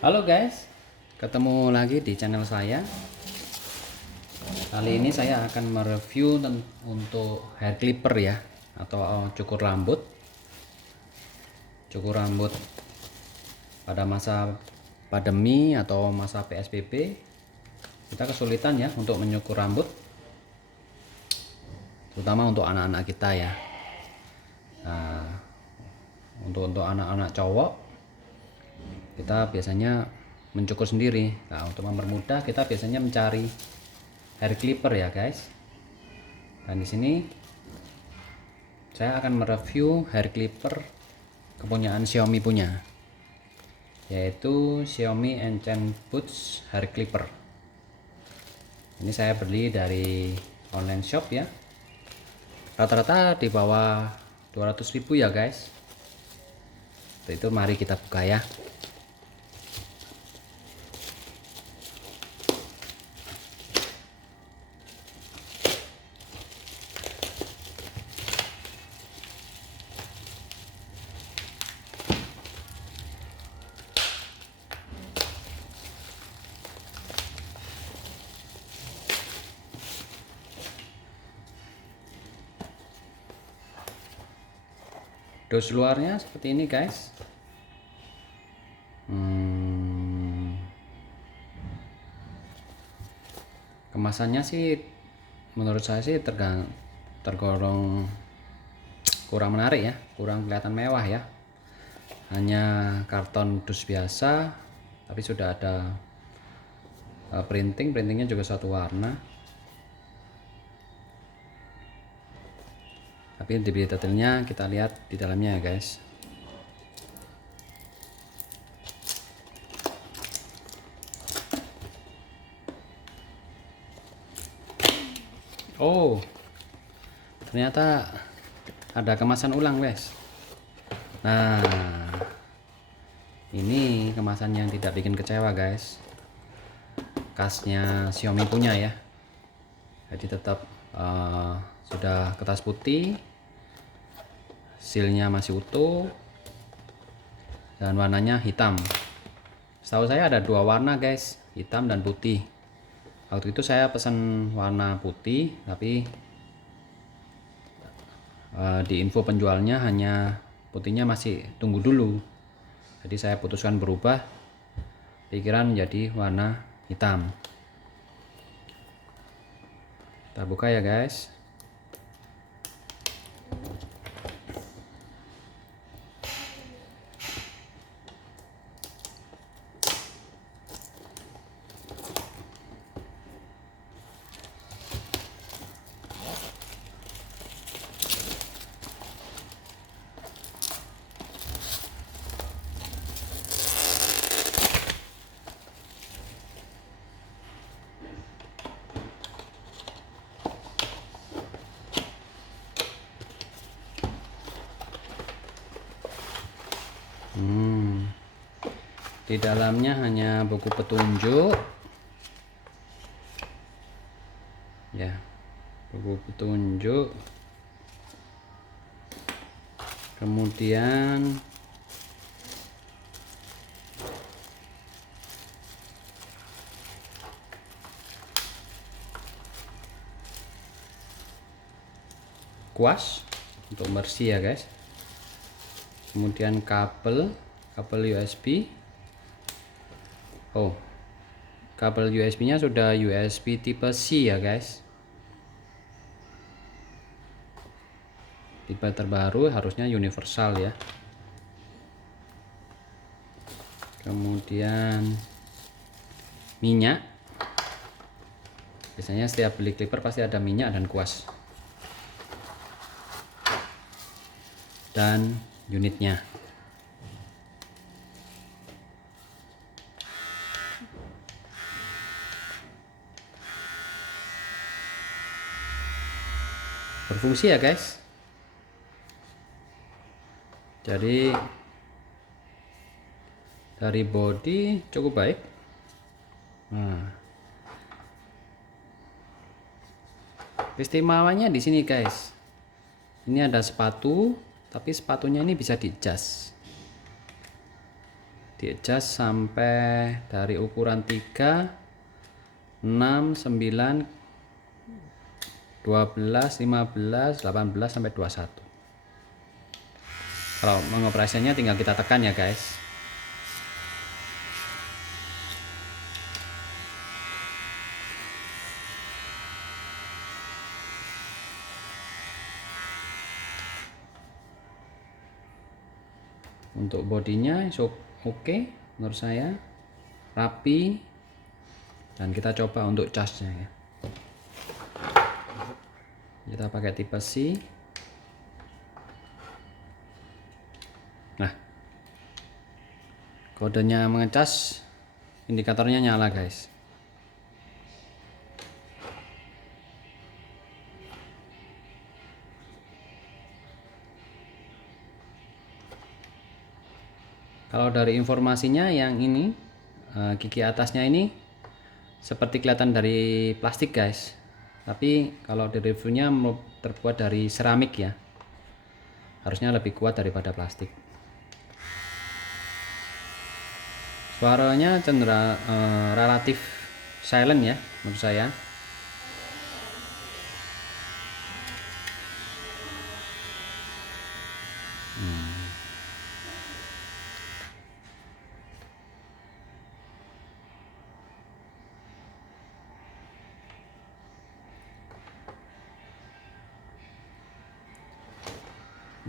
Halo guys, ketemu lagi di channel saya. Kali ini saya akan mereview untuk hair clipper ya, atau cukur rambut. Cukur rambut pada masa pandemi atau masa PSBB, kita kesulitan ya untuk menyukur rambut, terutama untuk anak-anak kita ya. Nah, untuk anak-anak cowok, kita biasanya mencukur sendiri. Nah, untuk mempermudah kita biasanya mencari hair clipper ya guys. Dan di sini saya akan mereview hair clipper kepunyaan Xiaomi punya, yaitu Xiaomi Enchant Buds hair clipper. Ini saya beli dari online shop ya, rata-rata di bawah 200.000 ya guys. Untuk itu mari kita buka ya. Dos luarnya seperti ini guys. Kemasannya sih menurut saya sih tergolong kurang menarik ya, kurang kelihatan mewah ya. Hanya karton dus biasa, tapi sudah ada printingnya juga satu warna. Tapi di detailnya kita lihat di dalamnya ya guys. Oh, ternyata ada kemasan ulang guys. Nah, ini kemasan yang tidak bikin kecewa guys. Khasnya Xiaomi punya ya. Jadi tetap sudah kertas putih, sealnya masih utuh, dan warnanya hitam. Setahu saya ada dua warna guys, hitam dan putih. Waktu itu saya pesan warna putih, tapi di info penjualnya hanya putihnya masih tunggu dulu. Jadi saya putuskan berubah pikiran menjadi warna hitam. Kita buka ya guys. Di dalamnya hanya buku petunjuk ya, buku petunjuk, kemudian kuas untuk bersih ya guys, kemudian kabel USB. Oh, kabel USB nya sudah USB tipe C ya guys. Tipe terbaru harusnya universal ya. Kemudian minyak, biasanya setiap beli clipper pasti ada minyak dan kuas, dan unitnya. Berfungsi ya guys. Jadi dari body cukup baik. Nah, istimewanya di sini guys. Ini ada sepatu, tapi sepatunya ini bisa di-adjust. di adjust sampai dari ukuran 3, 6, 9, 12, 15, 18 sampai 21. Kalau mengoperasikannya tinggal kita tekan ya guys. Untuk bodinya oke menurut saya, rapi, dan kita coba untuk casnya ya. Kita pakai tipe C. Nah, kodenya mengecas, indikatornya nyala guys. Kalau dari informasinya yang ini, gigi atasnya ini seperti kelihatan dari plastik guys, tapi kalau di reviewnya terbuat dari seramik ya, harusnya lebih kuat daripada plastik. Suaranya cenderung relatif silent ya menurut saya.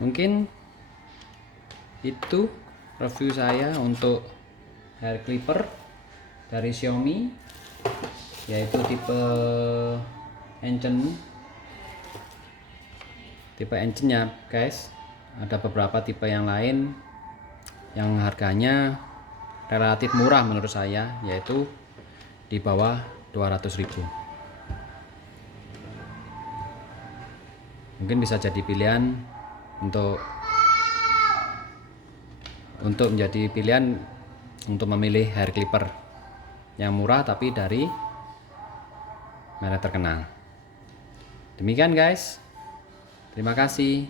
Mungkin itu review saya untuk hair clipper dari Xiaomi, yaitu tipe Ancient ya guys. Ada beberapa tipe yang lain yang harganya relatif murah menurut saya, yaitu di bawah 200.000. Mungkin bisa jadi pilihan untuk menjadi pilihan untuk memilih hair clipper yang murah tapi dari merek terkenal. Demikian guys, terima kasih.